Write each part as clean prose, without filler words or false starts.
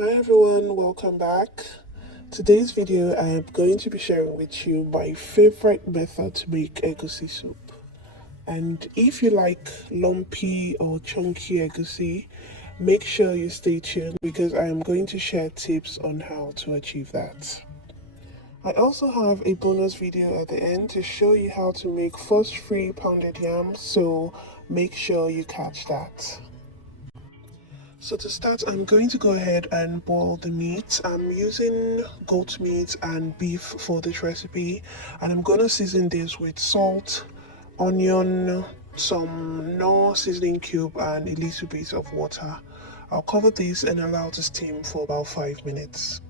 Hi everyone, welcome back. Today's video I am going to be sharing with you my favorite method to make egusi soup. And if you like lumpy or chunky egusi, make sure you stay tuned because I am going to share tips on how to achieve that. I also have a bonus video at the end to show you how to make fuss-free pounded yam, so make sure you catch that. So to start, I'm going to go ahead and boil the meat. I'm using goat meat and beef for this recipe, and I'm going to season this with salt, onion, some Knorr seasoning cube, and a little bit of water. I'll cover this and allow to steam for about 5 minutes.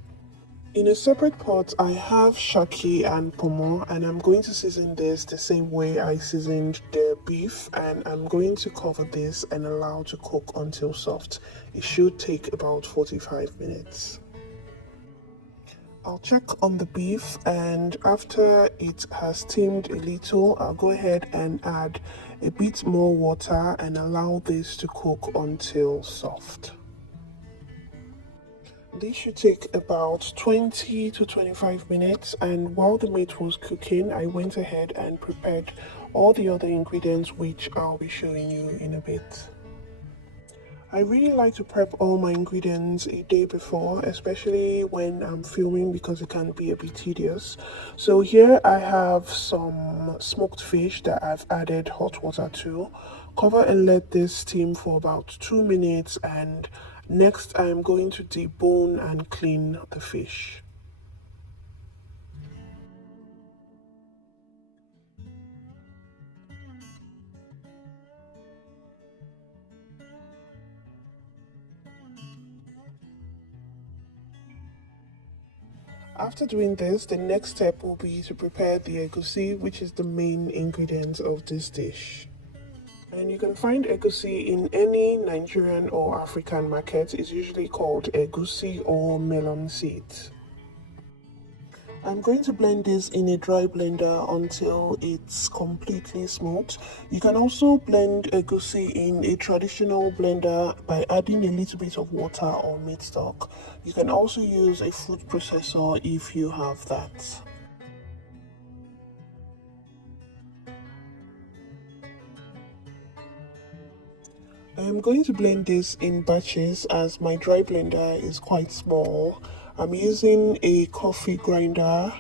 In a separate pot, I have shaki and pomo, and I'm going to season this the same way I seasoned the beef, and I'm going to cover this and allow to cook until soft. It should take about 45 minutes. I'll check on the beef, and after it has steamed a little, I'll go ahead and add a bit more water and allow this to cook until soft. This should take about 20 to 25 minutes, and while the meat was cooking, I went ahead and prepared all the other ingredients which I'll be showing you in a bit. I really like to prep all my ingredients a day before, especially when I'm filming because it can be a bit tedious. So here I have some smoked fish that I've added hot water to. Cover and let this steam for about 2 minutes, and next I'm going to debone and clean the fish. After doing this, the next step will be to prepare the egusi, which is the main ingredient of this dish. And you can find egusi in any Nigerian or African market. It's usually called egusi or melon seed. I'm going to blend this in a dry blender until it's completely smooth. You can also blend egusi in a traditional blender by adding a little bit of water or meat stock. You can also use a food processor if you have that. I'm going to blend this in batches as my dry blender is quite small. I'm using a coffee grinder.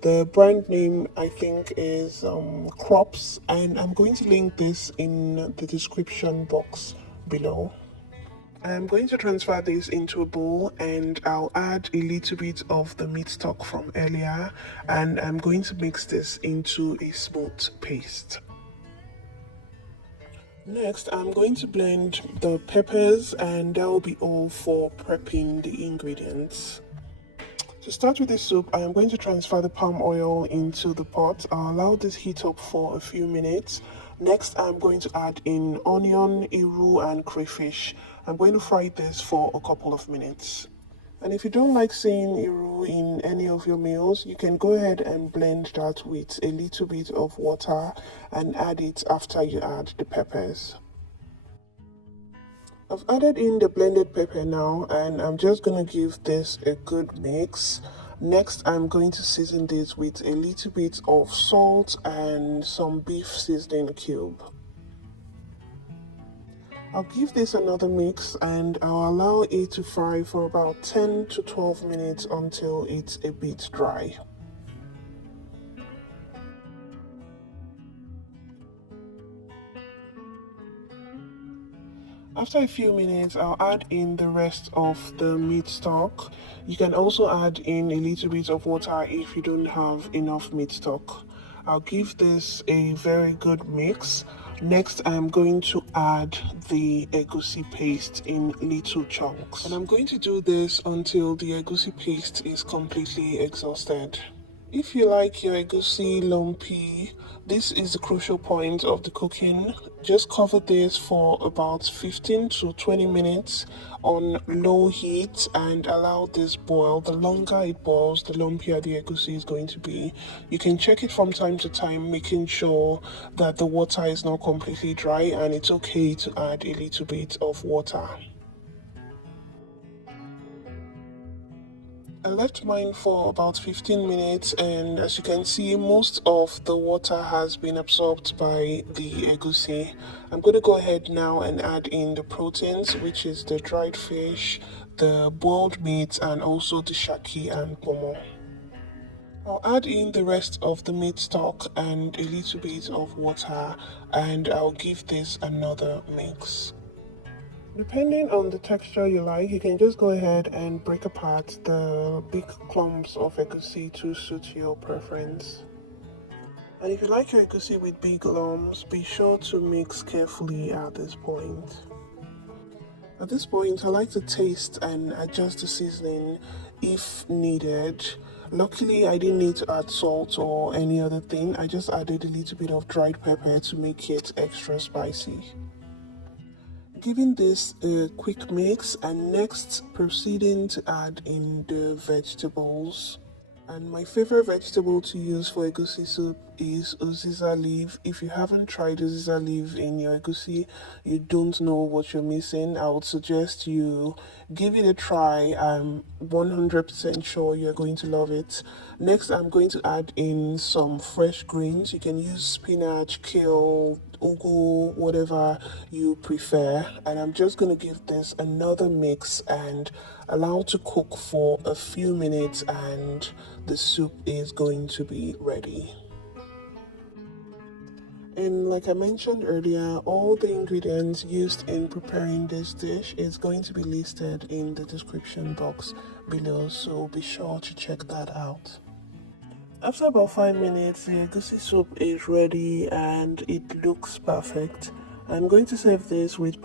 The brand name I think is Crops, and I'm going to link this in the description box below. I'm going to transfer this into a bowl, and I'll add a little bit of the meat stock from earlier, and I'm going to mix this into a smooth paste. Next, I'm going to blend the peppers, and that will be all for prepping the ingredients. To start with the soup, I am going to transfer the palm oil into the pot. I'll allow this heat up for a few minutes. Next, I'm going to add in onion, iru, and crayfish. I'm going to fry this for a couple of minutes. And if you don't like seeing iru in any of your meals, you can go ahead and blend that with a little bit of water and add it after you add the peppers. I've added in the blended pepper now, and I'm just going to give this a good mix. Next, I'm going to season this with a little bit of salt and some beef seasoning cube. I'll give this another mix, and I'll allow it to fry for about 10 to 12 minutes until it's a bit dry. After a few minutes, I'll add in the rest of the meat stock. You can also add in a little bit of water if you don't have enough meat stock. I'll give this a very good mix. Next, I'm going to add the egusi paste in little chunks. And I'm going to do this until the egusi paste is completely exhausted. If you like your egusi lumpy, this is the crucial point of the cooking. Just cover this for about 15 to 20 minutes on low heat and allow this boil. The longer it boils, the lumpier the egusi is going to be. You can check it from time to time, making sure that the water is not completely dry, and it's okay to add a little bit of water. I left mine for about 15 minutes, and as you can see, most of the water has been absorbed by the egusi. I'm going to go ahead now and add in the proteins, which is the dried fish, the boiled meat, and also the shaki and pomo. I'll add in the rest of the meat stock and a little bit of water, and I'll give this another mix. Depending on the texture you like, you can just go ahead and break apart the big clumps of egusi to suit your preference. And if you like your egusi with big lumps, be sure to mix carefully at this point. At this point, I like to taste and adjust the seasoning if needed. Luckily, I didn't need to add salt or any other thing. I just added a little bit of dried pepper to make it extra spicy. Giving this a quick mix, and next proceeding to add in the vegetables. And my favorite vegetable to use for egusi soup is uziza leaf. If you haven't tried uziza leaf in your egusi, you don't know what you're missing. I would suggest you give it a try. I'm 100% sure you're going to love it. Next, I'm going to add in some fresh greens. You can use spinach, kale, ugu, whatever you prefer. And I'm just going to give this another mix and allow to cook for a few minutes, and the soup is going to be ready. And like I mentioned earlier, all the ingredients used in preparing this dish is going to be listed in the description box below, so be sure to check that out. After about 5 minutes, the egusi soup is ready and it looks perfect. I'm going to serve this with